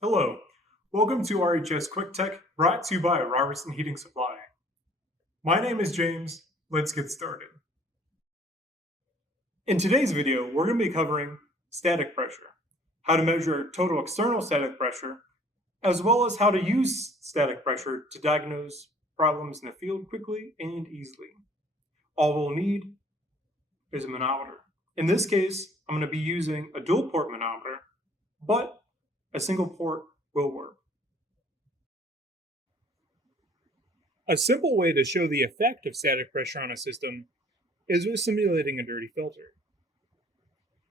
Hello, welcome to RHS Quick Tech, brought to you by Robertson Heating Supply. My name is James. Let's get started. In today's video, we're going to be covering static pressure, how to measure total external static pressure, as well as how to use static pressure to diagnose problems in the field quickly and easily. All we'll need is a manometer. In this case, I'm going to be using a dual port manometer, but a single port will work. A simple way to show the effect of static pressure on a system is with simulating a dirty filter.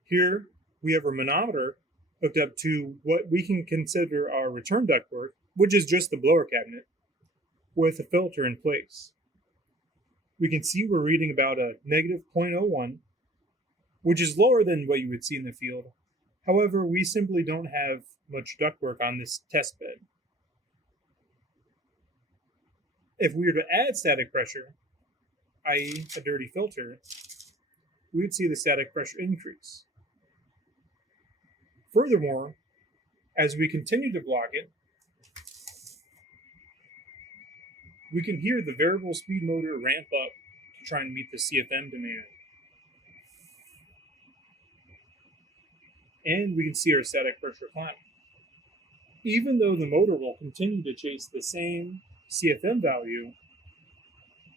Here, we have our manometer hooked up to what we can consider our return ductwork, which is just the blower cabinet, with a filter in place. We can see we're reading about a negative 0.01, which is lower than what you would see in the field. However, we simply don't have much ductwork on this test bed. If we were to add static pressure, i.e. a dirty filter, we would see the static pressure increase. Furthermore, as we continue to block it, we can hear the variable speed motor ramp up to try and meet the CFM demand. And we can see our static pressure climbing. Even though the motor will continue to chase the same CFM value,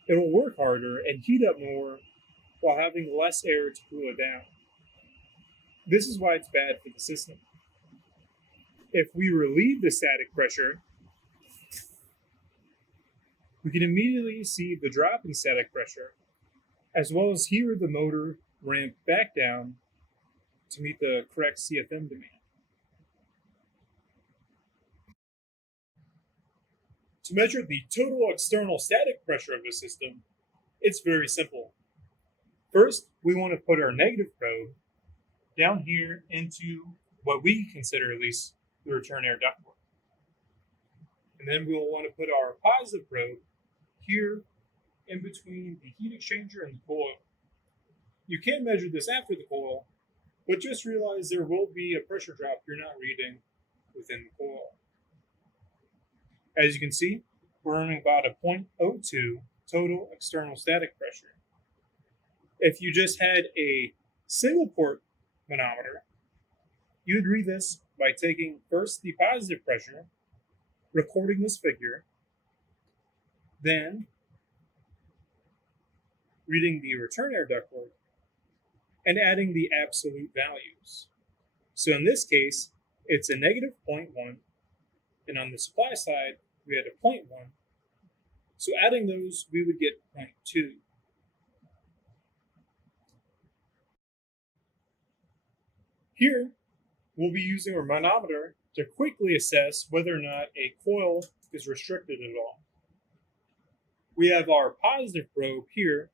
it'll work harder and heat up more while having less air to cool it down. This is why it's bad for the system. If we relieve the static pressure, we can immediately see the drop in static pressure, as well as hear the motor ramp back down to meet the correct CFM demand. To measure the total external static pressure of a system, it's very simple. First, we want to put our negative probe down here into what we consider at least the return air ductwork. And then we'll want to put our positive probe here in between the heat exchanger and the coil. You can measure this after the coil, but just realize there will be a pressure drop you're not reading within the coil. As you can see, we're earning about a 0.02 total external static pressure. If you just had a single port manometer, you'd read this by taking first the positive pressure, recording this figure, then reading the return air ductwork, and adding the absolute values. So in this case, it's a negative 0.1, and on the supply side, we had a 0.1. So adding those, we would get 0.2. Here, we'll be using our manometer to quickly assess whether or not a coil is restricted at all. We have our positive probe here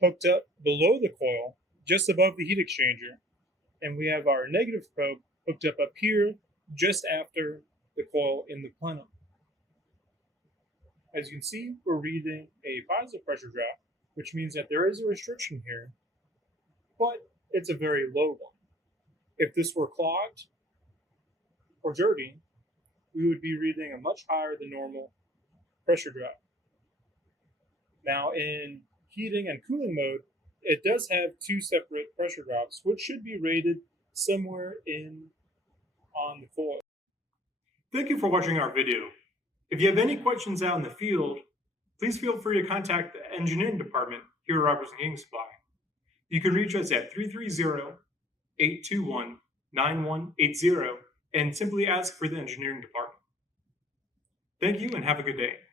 hooked up below the coil, just above the heat exchanger, and we have our negative probe hooked up here just after the coil in the plenum. As you can see, we're reading a positive pressure drop, which means that there is a restriction here, but it's a very low one. If this were clogged or dirty, we would be reading a much higher than normal pressure drop. Now in heating and cooling mode, it does have two separate pressure drops, which should be rated somewhere on the coil. Thank you for watching our video. If you have any questions out in the field, please feel free to contact the engineering department here at Robertson Heating Supply. You can reach us at 330-821-9180 and simply ask for the engineering department. Thank you and have a good day.